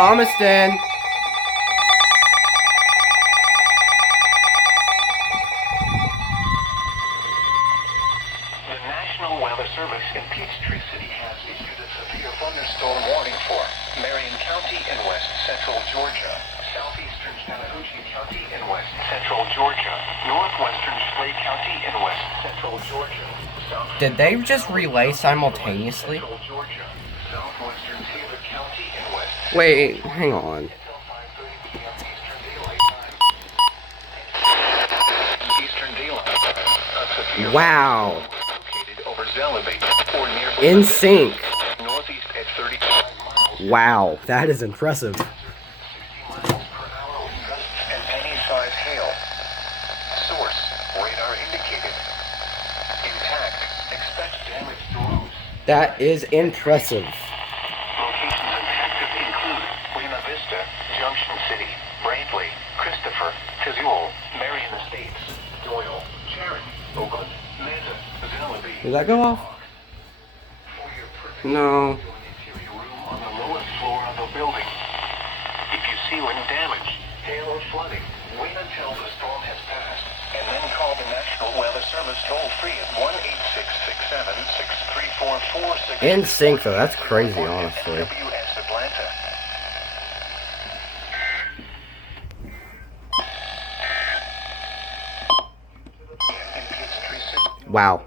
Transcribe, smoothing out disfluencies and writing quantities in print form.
Thomaston. The National Weather Service in Peachtree City has issued a severe thunderstorm warning for Marion County in west central Georgia, southeastern Chattahoochee County in west central Georgia, northwestern Schley County in west central Georgia. Did they just relay simultaneously? Georgia, southwestern Taylor County in west. Wait, hang on. Until 5:30 p.m. Eastern Daylight Time. Eastern Daylight. Wow. Located over Zelebate or near In sync. northeast at 35 miles. Wow, that is impressive. 60 miles per hour with gusts and penny-sized hail. Source, radar indicated. Intact. Expect damage to roofs. That is impressive. Locations impacted include Lima Vista, Junction City, Bradley, Christopher, Kazul, Marion Estates, Doyle, Sharon, Oakland, Mesa, Zelebate. Did that go off? For your perfect No. interior room on the lowest floor of the building. If you see wind damage, hail or flooding, wait until the storm has passed, and then call the National Weather Service toll-free at 1-866-7-634-46. In sync though, that's crazy, honestly. NWS Atlanta. In Peachtree City. Wow.